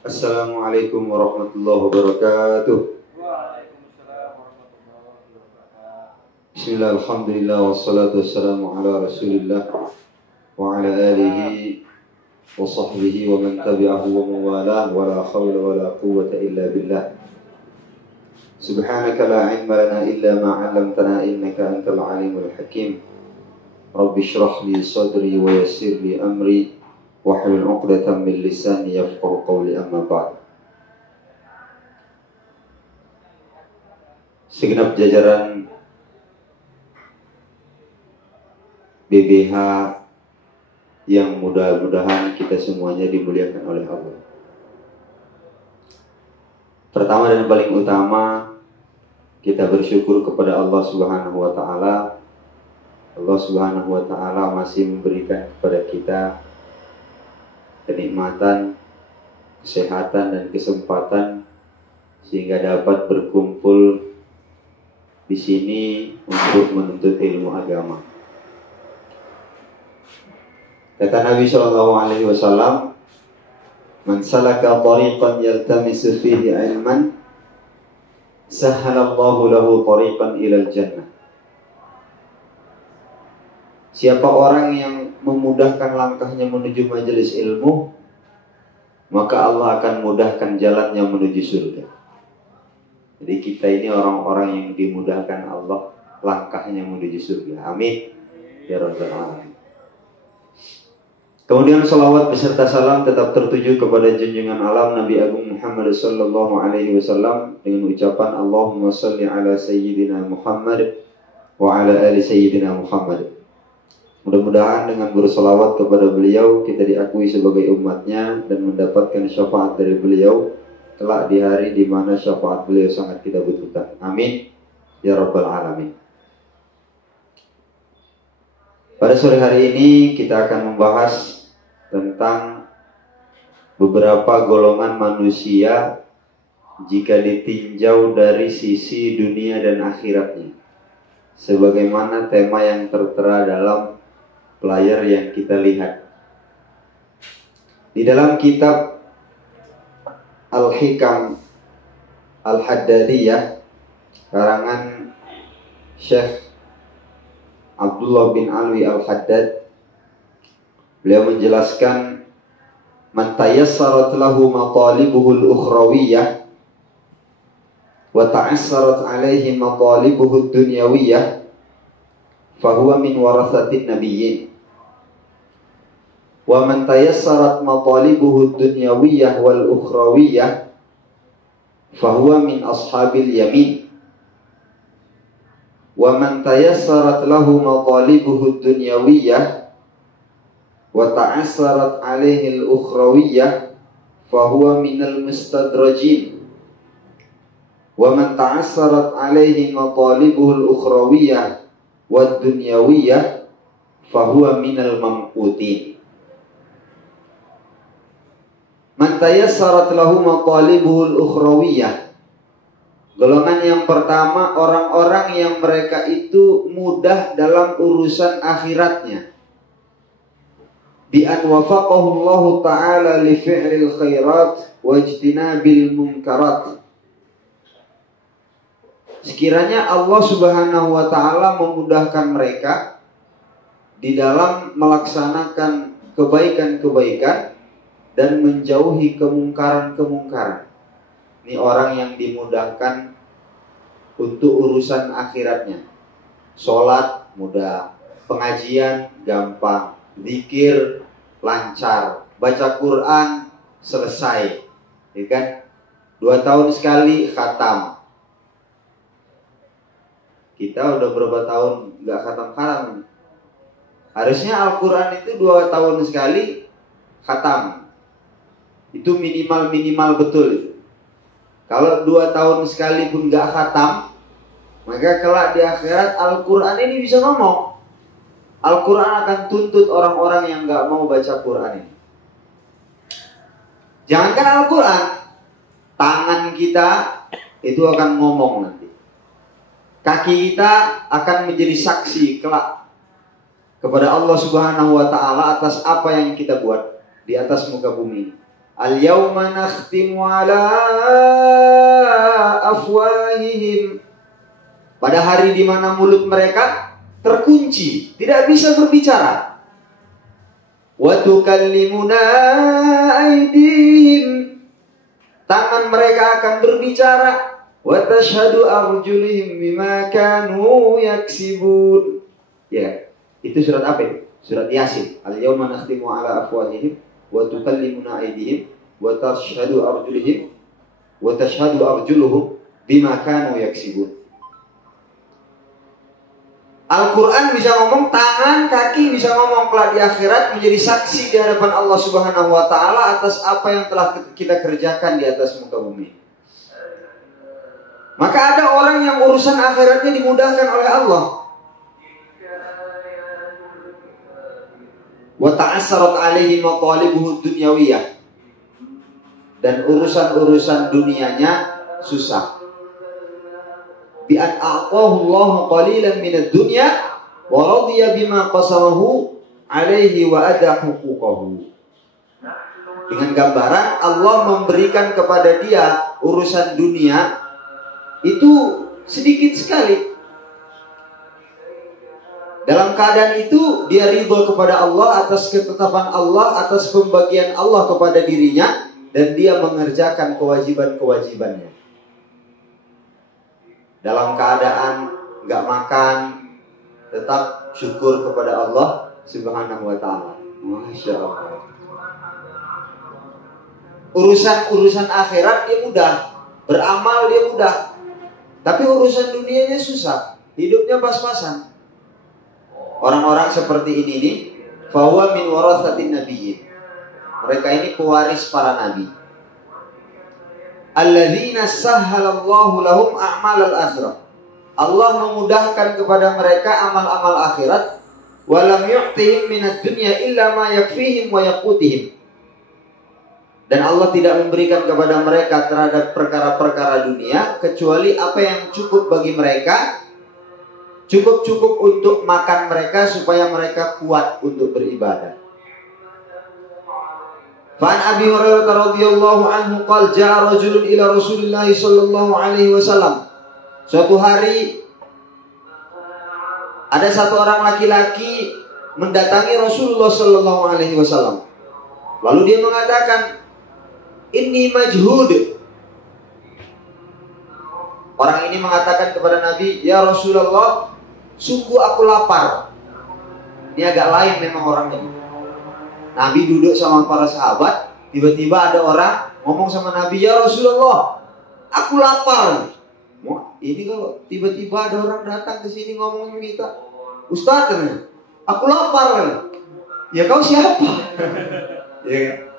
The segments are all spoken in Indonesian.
Assalamualaikum warahmatullahi wabarakatuh. Waalaikumsalam warahmatullahi wabarakatuh. Bismillah, alhamdulillah, wassalatu wassalamu ala rasulillah wa ala alihi wa sahbihi wa man tabi'ahu wa mawalah wa la hawla wa la quwwata illa billah. Subhanaka la ilma lana illa ma 'allamtana innaka antal alimul hakim. Rabbi shrah li sadri wa yassir li amri wahlul 'uqdatam min lisani yafqahu qawli, amma ba'd. Segenap jajaran BBH yang mudah-mudahan kita semuanya dimuliakan oleh Allah. Pertama dan paling utama, kita bersyukur kepada Allah Subhanahu wa taala. Allah Subhanahu wa taala masih memberikan kepada kita kenikmatan, kesehatan dan kesempatan sehingga dapat berkumpul di sini untuk menuntut ilmu agama. Kata Nabi SAW, "Man salaka tariqan yaltamisu fihi ilman, sahhalallahu lahu tariqan ilal jannah." Siapa orang yang memudahkan langkahnya menuju majelis ilmu, maka Allah akan mudahkan jalannya menuju surga. Jadi kita ini orang-orang yang dimudahkan Allah langkahnya menuju surga. Amin ya rabbal alamin. Kemudian salawat beserta salam tetap tertuju kepada junjungan alam Nabi Agung Muhammad sallallahu alaihi wasallam dengan ucapan Allahumma salli ala sayyidina Muhammad wa ala ali sayyidina Muhammad. Mudah-mudahan dengan bersalawat kepada beliau kita diakui sebagai umatnya dan mendapatkan syafaat dari beliau kelak di hari di mana syafaat beliau sangat kita butuhkan. Amin ya rabbal alamin. Pada sore hari ini kita akan membahas tentang beberapa golongan manusia jika ditinjau dari sisi dunia dan akhiratnya, sebagaimana tema yang tertera dalam layar yang kita lihat. Di dalam kitab Al-Hikam Al-Haddadiyah karangan Syekh Abdullah bin Alwi Al-Haddad, beliau menjelaskan, man tayassarat lahu matalibuhul ukhrawiyah wa ta'assarat alaihi matalibuhud dunyawiyah fahuwa min warathatin nabiyyin. Wa man tayassarat matalibuhud dunyawiyah wal ukhrawiyah fahuwa min ashabil yamin. Wa man tayassarat lahu matalibuhud dunyawiyah wa ta'assarat alaihi al-ukhrawiyah fahuwa minal mustadrajin. Wa man ta'assarat alaihi matalibuhul ukhrawiyah wad dunyawiyah fahuwa minal mamqutin. Man tayassarat lahu matalibuhul ukhrawiyah, golongan yang pertama orang-orang yang mereka itu mudah dalam urusan akhiratnya. Bi an wafaqahu Allah Ta'ala li fi'lil khairat wa ijtinabil munkarat. Sekiranya Allah Subhanahu wa Ta'ala memudahkan mereka di dalam melaksanakan kebaikan-kebaikan dan menjauhi kemungkaran-kemungkaran. Ini orang yang dimudahkan untuk urusan akhiratnya. Sholat mudah, pengajian gampang, zikir lancar, baca Quran selesai, ya kan? 2 tahun sekali khatam. Kita udah berapa tahun nggak khatam-khatam? Harusnya Al-Quran itu 2 tahun sekali khatam. Itu minimal betul. Kalau 2 tahun sekali pun nggak khatam, maka kelak di akhirat Al-Quran ini bisa ngomong. Al-Quran akan tuntut orang-orang yang nggak mau baca Quran ini. Jangankan Al-Quran, tangan kita itu akan ngomong nanti. Kaki kita akan menjadi saksi kelak kepada Allah Subhanahu wa Ta'ala atas apa yang kita buat di atas muka bumi. Al-yawma nakhtimu ala afwahihim. Pada hari di mana mulut mereka terkunci, tidak bisa berbicara. Wa tukallimuna aydihim. Tangan mereka akan berbicara. Wa tashhadu arjuluhum bima kanu yaksibun. Ya, itu surat apa itu? Surat Yasin. Al-yawma nakhtimu ala afwahihim wa tukallimuna aydihim wa tashhadu arjuluhum bima kanu yaksibun. Al-Quran bisa ngomong, tangan, kaki bisa ngomong kelak di akhirat, menjadi saksi di hadapan Allah Subhanahu wa Ta'ala atas apa yang telah kita kerjakan di atas muka bumi. Maka ada orang yang urusan akhiratnya dimudahkan oleh Allah. Wa ta'assarat alaihi matalibuhu dunyawiyah. Dan urusan-urusan dunianya susah. Bi an a'tahu Allah qalilan minad dunya wa radiya bima qasamahu alaihi wa ada huquqahu. Dengan gambaran Allah memberikan kepada dia urusan dunia itu sedikit sekali. Dalam keadaan itu dia ridho kepada Allah atas ketetapan Allah, atas pembagian Allah kepada dirinya, dan dia mengerjakan kewajiban-kewajibannya. Dalam keadaan nggak makan, tetap syukur kepada Allah Subhanahu wa Ta'ala. Masya Allah. Urusan akhirat dia mudah, beramal dia mudah, tapi urusan dunianya susah, hidupnya pas-pasan. Orang-orang seperti ini nih, fahuwa min warathatin nabiyyin. Mereka ini pewaris para nabi. Alladzina sahhalallahu lahum a'malal akhirah. Allah memudahkan kepada mereka amal-amal akhirat. Wa lam yu'tihim minad dunya illa ma yakfihim wa yaqutihim. Dan Allah tidak memberikan kepada mereka terhadap perkara-perkara dunia kecuali apa yang cukup bagi mereka, cukup untuk makan mereka supaya mereka kuat untuk beribadah. Fa'an Abi Hurairah radhiyallahu anhu qala ja'a rajulun ila Rasulillah sallallahu alaihi wasallam. Suatu hari ada satu orang laki-laki mendatangi Rasulullah sallallahu alaihi wasallam. Lalu dia mengatakan, "Inni majhud." Orang ini mengatakan kepada Nabi, "Ya Rasulullah, sungguh aku lapar." Ini agak lain memang orangnya. Nabi duduk sama para sahabat, tiba-tiba ada orang ngomong sama Nabi, "Ya Rasulullah, aku lapar." Ini kalau tiba-tiba ada orang datang ke sini ngomong sama kita, "Ustaz, aku lapar." Ya kau siapa? Ya.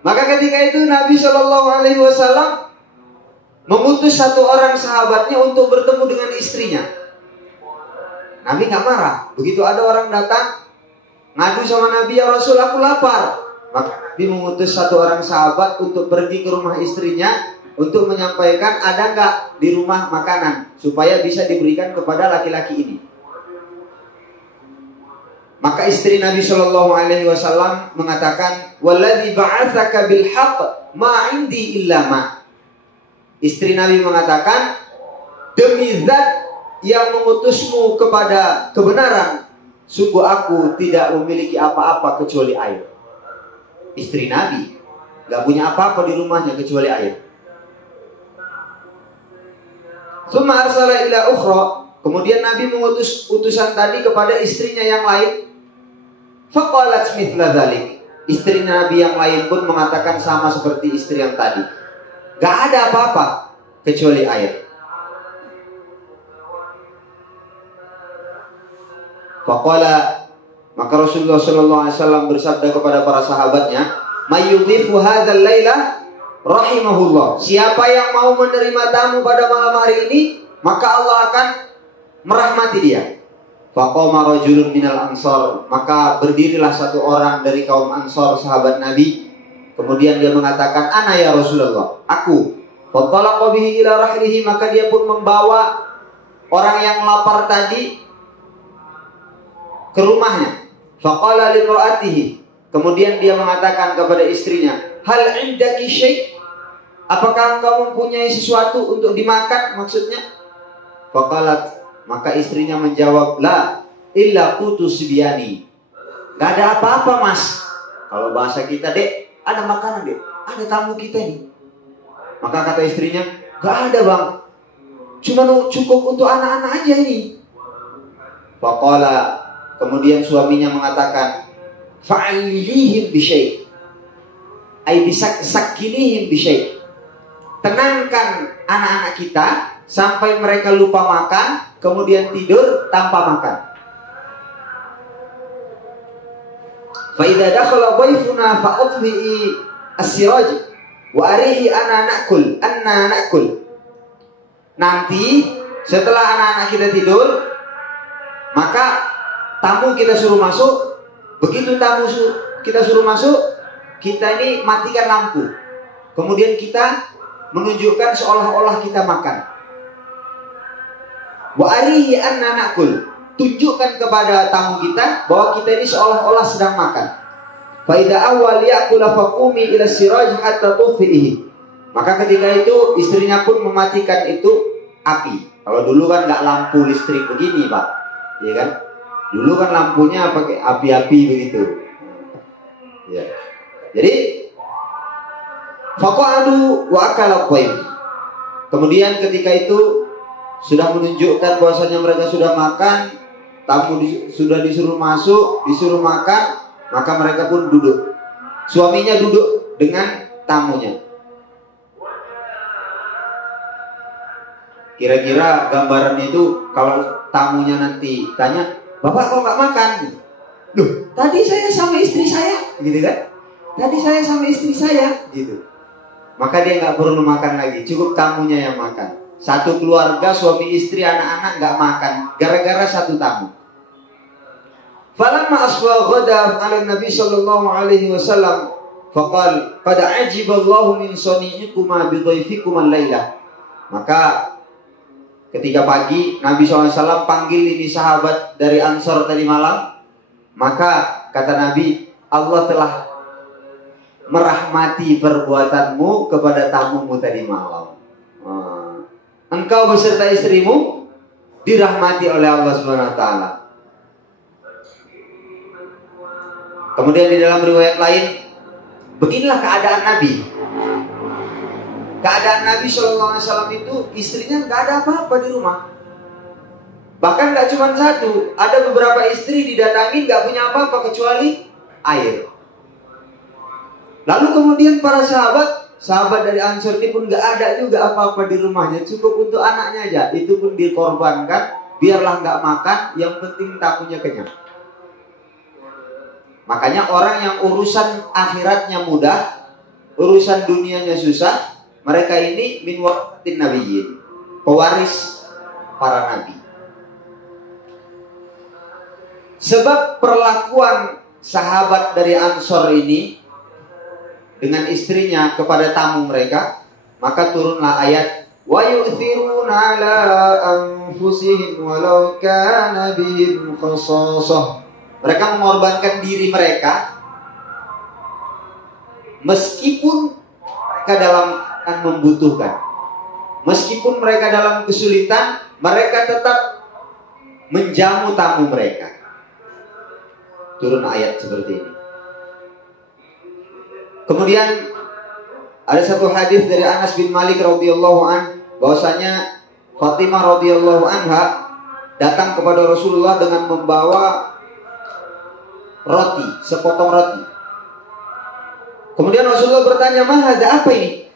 Maka ketika itu Nabi Shallallahu Alaihi Wasallam mengutus satu orang sahabatnya untuk bertemu dengan istrinya. Nabi nggak marah. Begitu ada orang datang ngadu sama Nabi, "Ya Rasul, aku lapar." Maka Nabi mengutus satu orang sahabat untuk pergi ke rumah istrinya untuk menyampaikan ada nggak di rumah makanan supaya bisa diberikan kepada laki-laki ini. Maka istri Nabi Shallallahu Alaihi Wasallam mengatakan, "Walladzi ba'atsaka bil haqq ma 'indi illa ma." Istri Nabi mengatakan, "Demi zat yang mengutusmu kepada kebenaran, sungguh aku tidak memiliki apa-apa kecuali air." Istri Nabi gak punya apa-apa di rumahnya kecuali air. Tsumma arsala ila ukhra. Kemudian Nabi mengutus utusan tadi kepada istrinya yang lain. Faqalat mithla dzalik. Istri Nabi yang lain pun mengatakan sama seperti istri yang tadi. Gak ada apa-apa kecuali air. Faqala, maka Rasulullah sallallahu alaihi wasallam bersabda kepada para sahabatnya, "Mayyudhifu hadzal laila rahimahullah." Siapa yang mau menerima tamu pada malam hari ini, maka Allah akan merahmati dia. Faqama rajulun minal ansar. Maka berdirilah satu orang dari kaum Ansar, sahabat Nabi. Kemudian dia mengatakan, "Ana ya Rasulullah, aku." Fattalaqa bihi ila rahlihi. Maka dia pun membawa orang yang lapar tadi ke rumahnya. Faqala limra'atihi. Kemudian dia mengatakan kepada istrinya, hal indaki syai'? Apakah engkau mempunyai sesuatu untuk dimakan maksudnya? Faqalat, maka istrinya menjawab, la illa qutu sibyani. Gak ada apa-apa mas. Kalau bahasa kita, dek, ada makanan dek, ada tamu kita nih. Maka kata istrinya, gak ada bang, cuma cukup untuk anak-anak aja ini. Faqala, kemudian suaminya mengatakan, fa'alilihim bisyai', ay bisakinihim bisyai'. Tenangkan anak-anak kita sampai mereka lupa makan, kemudian tidur tanpa makan. Fa idza dakhala dhayfuna fa utfi'i as-siraj wa arihi anna nakul. Nanti setelah anak-anak kita tidur, maka tamu kita suruh masuk. Begitu tamu kita suruh masuk, kita ini matikan lampu. Kemudian kita menunjukkan seolah-olah kita makan. Wa arihi anna nakul. Tunjukkan kepada tamu kita bahwa kita ini seolah-olah sedang makan. Fa idza awwal ya'kula faqumi ila siraj hatta tufihi. Maka ketika itu istrinya pun mematikan itu api. Kalau dulu kan nggak lampu listrik begini, Pak. Iya kan? Dulu kan lampunya pakai api-api begitu. Ya. Jadi faqadu wa akala qaim. Kemudian ketika itu sudah menunjukkan bahwasanya mereka sudah makan, tamu sudah disuruh masuk, disuruh makan, maka mereka pun duduk. Suaminya duduk dengan tamunya. Kira-kira gambarannya itu kalau tamunya nanti tanya, Bapak kok nggak makan? Loh, tadi saya sama istri saya, gitu kan? Tadi saya sama istri saya, gitu. Maka dia nggak perlu makan lagi, cukup tamunya yang makan. Satu keluarga, suami istri, anak-anak nggak makan, gara-gara satu tamu. Falamma aswa ghada 'ala Nabi sallallahu alaihi wasallam, faqal qad ajiba Allahu min sani'ikuma bi dhayfikum al-lailah. Maka ketika pagi Nabi SAW panggil ini sahabat dari Ansor tadi malam, maka kata Nabi, Allah telah merahmati perbuatanmu kepada tamumu tadi malam. Engkau beserta istrimu dirahmati oleh Allah Subhanahu wa taala. Kemudian di dalam riwayat lain, beginilah keadaan Nabi. Keadaan Nabi SAW itu istrinya nggak ada apa-apa di rumah. Bahkan nggak cuma satu, ada beberapa istri didatangi nggak punya apa-apa kecuali air. Lalu kemudian para sahabat dari Ansor ini pun nggak ada juga apa-apa di rumahnya, cukup untuk anaknya aja. Itu pun dikorbankan, biarlah nggak makan, yang penting tamunya kenyang. Makanya orang yang urusan akhiratnya mudah, urusan dunianya susah, mereka ini min waratin nabiyyin, pewaris para nabi. Sebab perlakuan sahabat dari Ansor ini dengan istrinya kepada tamu mereka, maka turunlah ayat wa yu'thiruna 'ala anfusihim walau kana bihim khassasah. Mereka mengorbankan diri mereka meskipun mereka dalam membutuhkan, meskipun mereka dalam kesulitan, mereka tetap menjamu tamu mereka. Turun ayat seperti ini. Kemudian ada satu hadis dari Anas bin Malik radhiyallahu an, bahwasanya Fatimah radhiyallahu anha datang kepada Rasulullah dengan membawa roti, sepotong roti. Kemudian Rasulullah bertanya, "Mahadza, apa ini?"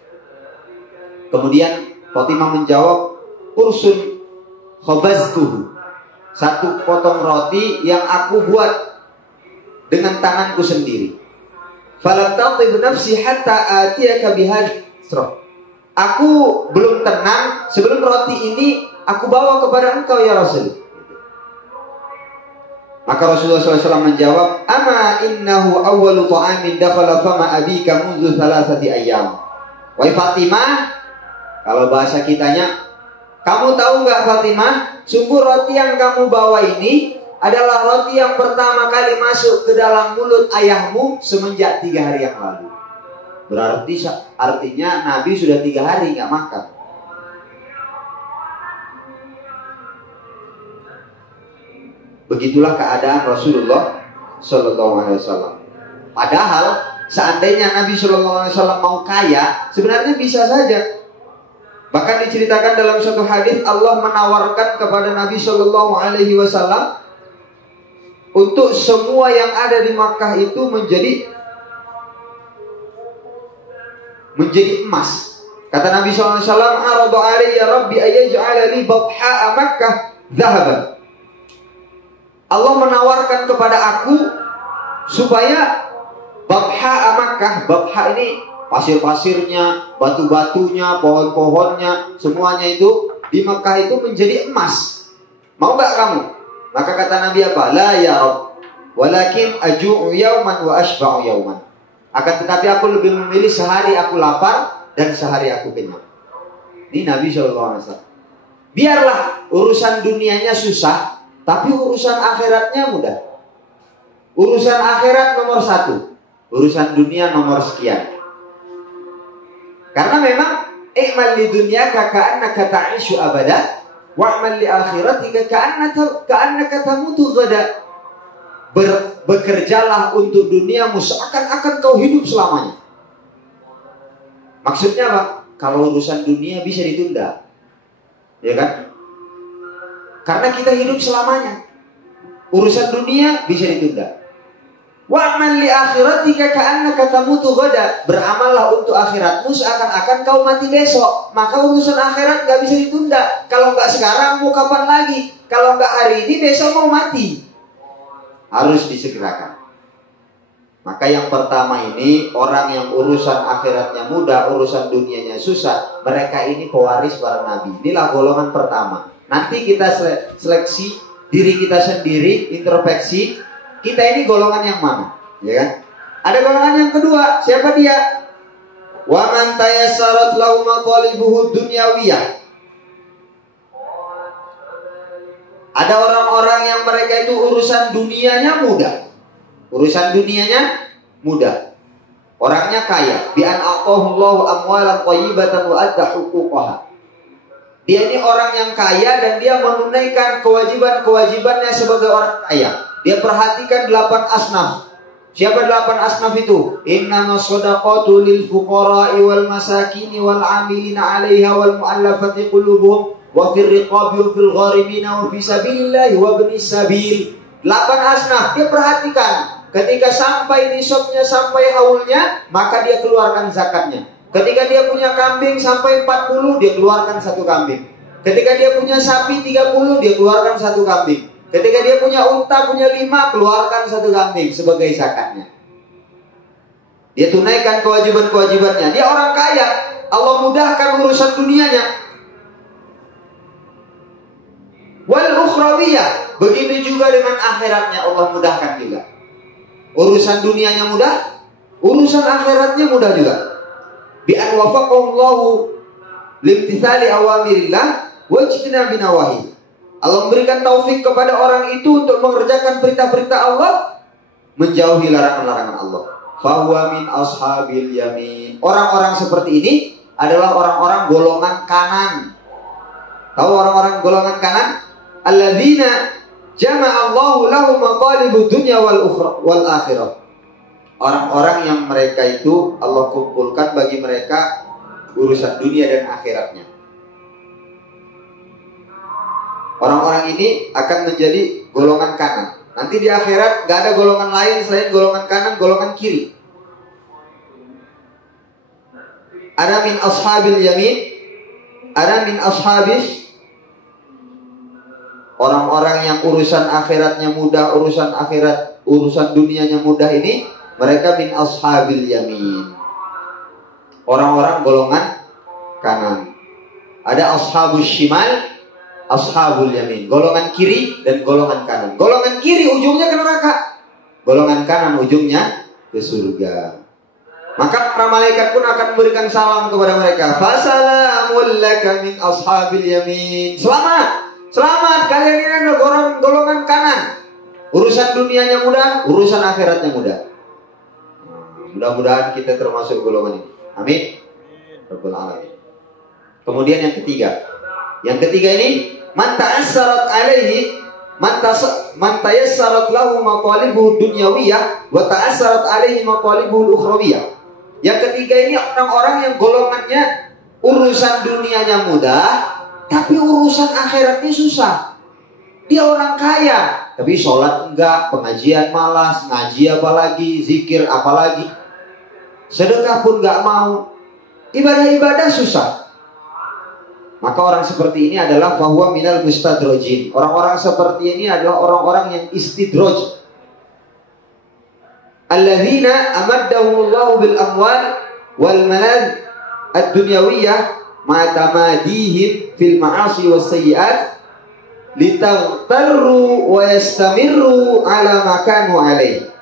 Kemudian Fatimah menjawab, "Ursun khabaztuhu." Satu potong roti yang aku buat dengan tanganku sendiri. Falam taqib nafsi hatta atiyaka bihadhihi. Aku belum tenang sebelum roti ini aku bawa kepada engkau ya Rasul. Maka Rasulullah SAW menjawab, "Ama innahu awwalu ta'amin dakhala fama abika mundu thalathati ayyam." Wahai Fatimah, kalau bahasa kitanya, kamu tahu nggak Fatimah, sungguh roti yang kamu bawa ini adalah roti yang pertama kali masuk ke dalam mulut ayahmu semenjak 3 hari yang lalu. Berarti artinya Nabi sudah 3 hari nggak makan. Begitulah keadaan Rasulullah Shallallahu Alaihi Wasallam. Padahal seandainya Nabi Shallallahu Alaihi Wasallam mau kaya, sebenarnya bisa saja. Bahkan diceritakan dalam suatu hadis Allah menawarkan kepada Nabi Shallallahu Alaihi Wasallam untuk semua yang ada di Makkah itu menjadi emas. Kata Nabi SAW, "Aradu alayya Rabbi ayyaj'ala li batha'a Makkah dhahaban." Allah menawarkan kepada aku supaya batha'a Makkah, batha ini pasir-pasirnya, batu-batunya, pohon-pohonnya, semuanya itu di Makkah itu menjadi emas. Mau gak kamu? Maka kata Nabi apa? La ya Rabb, walakin aju'u yauman wa ashba'u yauman. Akan tetapi aku lebih memilih sehari aku lapar dan sehari aku kenyang. Ini Nabi SAW. Biarlah urusan dunianya susah, tapi urusan akhiratnya mudah. Urusan akhirat nomor 1, urusan dunia nomor sekian. Karena memang i'mal li dunyaka ka'annaka ta'ishu abada wa'mal li akhiratika ka'annaka tamutu ghada. Bekerjalah untuk duniamu seakan-akan kau hidup selamanya. Maksudnya apa? Kalau urusan dunia bisa ditunda, ya kan? Karena kita hidup selamanya. Urusan dunia bisa ditunda. Wa'mal li akhiratika ka'annaka tamutu ghada. Beramallah untuk akhiratmu seakan-akan kau mati besok. Maka urusan akhirat gak bisa ditunda. Kalau gak sekarang mau kapan lagi? Kalau gak hari ini besok mau mati. Harus disegerakan. Maka yang pertama ini, orang yang urusan akhiratnya mudah, urusan dunianya susah, mereka ini pewaris para nabi. Inilah golongan pertama. Nanti kita seleksi diri kita sendiri, introspeksi, kita ini golongan yang mana, ya kan? Ada golongan yang kedua, siapa dia? Wa man tayassarat lahu matalibuhu dunyawiyah. Ada orang-orang yang mereka itu urusan dunianya mudah. Urusan dunianya mudah. Orangnya kaya. Bi an aqahullahu amwalan thayyibatan wa adda huquqaha. Dia ini orang yang kaya dan dia menunaikan kewajiban-kewajibannya sebagai orang kaya. Dia perhatikan 8 asnaf. Siapa 8 asnaf itu? Innamas shadaqatu lil fuqara'i wal masakini wal 'amilina 'alaiha wal mu'allafati qulubuhum wa fir riqabi wa fil gharimina wa fi sabilillahi wa ibnis sabil. 8 asnaf dia perhatikan. Ketika sampai nisabnya, sampai haulnya, maka dia keluarkan zakatnya. Ketika dia punya kambing sampai 40, dia keluarkan 1 kambing. Ketika dia punya sapi 30, dia keluarkan 1 kambing. Ketika dia punya unta, punya 5, keluarkan 1 kambing sebagai zakatnya. Dia tunaikan kewajiban-kewajibannya. Dia orang kaya. Allah mudahkan urusan dunianya. Wal ukhrawiyah, begitu juga dengan akhiratnya Allah mudahkan juga. Urusan dunianya mudah, urusan akhiratnya mudah juga. Bi an wafaqallahu limtithali awamirillah wa ijtinabi nawahi. Allah memberikan taufik kepada orang itu untuk mengerjakan perintah-perintah Allah, menjauhi larangan-larangan Allah. Fahuwa min ashabil yamin. Orang-orang seperti ini adalah orang-orang golongan kanan. Tahu orang-orang golongan kanan? Alladzina jama'allahu lahum matalibud dunya wal akhirah. Orang-orang yang mereka itu Allah kumpulkan bagi mereka urusan dunia dan akhiratnya. Orang-orang ini akan menjadi golongan kanan. Nanti di akhirat gak ada golongan lain selain golongan kanan, golongan kiri. Ada min ashabil yamin, ada min ashabis. Orang-orang yang urusan akhiratnya mudah, urusan dunianya mudah ini, mereka min ashabil yamin. Orang-orang golongan kanan. Ada ashabus shimal, ashabul yamin. Golongan kiri dan golongan kanan. Golongan kiri ujungnya ke neraka. Golongan kanan ujungnya ke surga. Maka para malaikat pun akan memberikan salam kepada mereka. Fasalamul laka min ashabil yamin. Selamat. Selamat, kalian ini adalah golongan kanan. Urusan dunianya mudah, urusan akhiratnya mudah. Mudah-mudahan kita termasuk golongan ini. Amin. Rabbul alamin. Kemudian yang ketiga. Yang ketiga ini man ta'assarat alaihi man tayassarat lahu maqalibuhu dunyawiyah wa ta'assarat alaihi maqalibuhu ukhrawiyah. Yang ketiga ini orang-orang yang golongannya urusan dunianya mudah, tapi urusan akhiratnya susah. Dia orang kaya, tapi sholat enggak, pengajian malas, ngaji apalagi, zikir apalagi, sedekah pun enggak mau, ibadah-ibadah susah. Maka orang seperti ini adalah fahuwa minal mustadrojin. Orang-orang seperti ini adalah orang-orang yang istidroj. Alladzina amaddahumullahu bil amwal wal malad ad-dunyawiyah ma'tamadihim fil ma'asi was sayyi'at litaghtarru wa yastamirru ala ma kanu alaihi.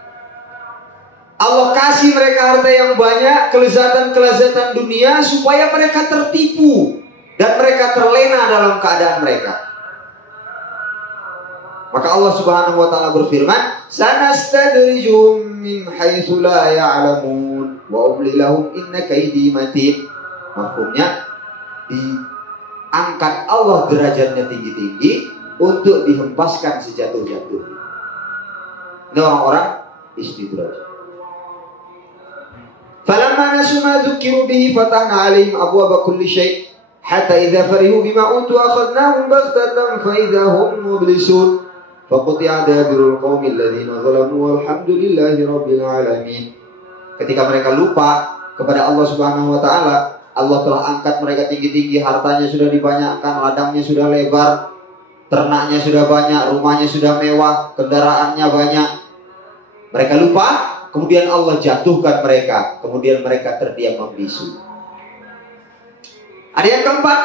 Allah kasih mereka harta yang banyak, kelezatan-kelezatan dunia supaya mereka tertipu dan mereka terlena dalam keadaan mereka. Maka Allah Subhanahu wa taala berfirman, "Sanastadrijuhum min haitsu la ya'lamun wa umli lahum inna kaidi matin." Maksudnya diangkat Allah derajatnya tinggi-tinggi untuk dihempaskan sejatuh-jatuhnya. Ini orang-orang istidraj. Falamma nasu ma dzukiru bihi fatahna 'alaihim abwaaba kulli syai' hatta idza farihu bima utu akhadnahum baghtatan fa idza hum mublisun faquti'a dabirul qaumil ladzina zalamu walhamdulillahi rabbil alamin. Ketika mereka lupa kepada Allah Subhanahu wa taala, Allah telah angkat mereka tinggi-tinggi, hartanya sudah dibanyakkan, ladangnya sudah lebar, ternaknya sudah banyak, rumahnya sudah mewah, kendaraannya banyak. Mereka lupa, kemudian Allah jatuhkan mereka, kemudian mereka terdiam membisu. Ada yang keempat.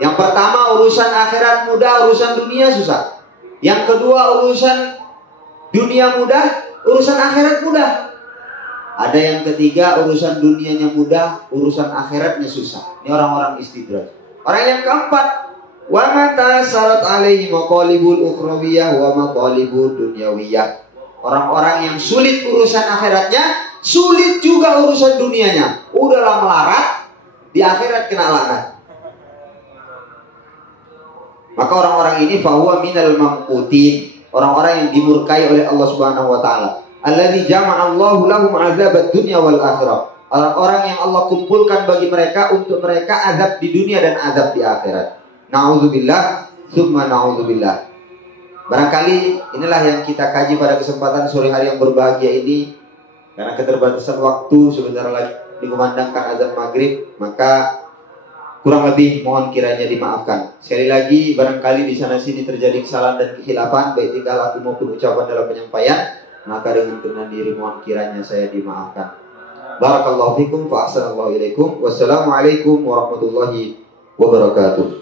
Yang pertama, urusan akhirat mudah, urusan dunia susah. Yang kedua, urusan dunia mudah, urusan akhirat mudah. Ada yang ketiga, urusan dunianya mudah, urusan akhiratnya susah. Ini orang-orang istidraj. Orang yang keempat, wa mata sarat alaihi maqalibul ukhrawiyah wa maqalibud dunyawiyah. Orang-orang yang sulit urusan akhiratnya, sulit juga urusan dunianya. Udahlah melarat, di akhirat kena laknat. Maka orang-orang ini fahuwa minal mamqutin, orang-orang yang dimurkai oleh Allah Subhanahu wa taala. Alladzi jama'allahu lahum 'adzabad dunya wal akhirah. Orang-orang yang Allah kumpulkan bagi mereka untuk mereka azab di dunia dan azab di akhirat. Na'udzubillah, tsumma na'udzubillah. Barangkali inilah yang kita kaji pada kesempatan sore hari yang berbahagia ini. Karena keterbatasan waktu, sebentar lagi dikumandangkan azan maghrib, maka kurang lebih mohon kiranya dimaafkan. Sekali lagi, barangkali di sana sini terjadi kesalahan dan kekhilafan, baik tingkah laku maupun ucapan dalam penyampaian, maka dengan kenan diri mohon kiranya saya dimaafkan. Barakallahu fikum wa ahsanallahu ilaikum. Wassalamualaikum warahmatullahi wabarakatuh.